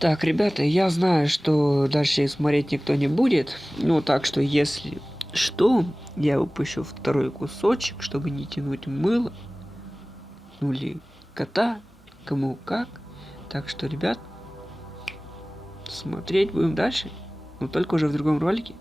Так, ребята, я знаю, что дальше смотреть никто не будет. Ну, так что, если что, я выпущу второй кусочек, чтобы не тянуть мыло. Ну, или кота, кому как. Так что, ребят, смотреть будем дальше. Но только уже в другом ролике.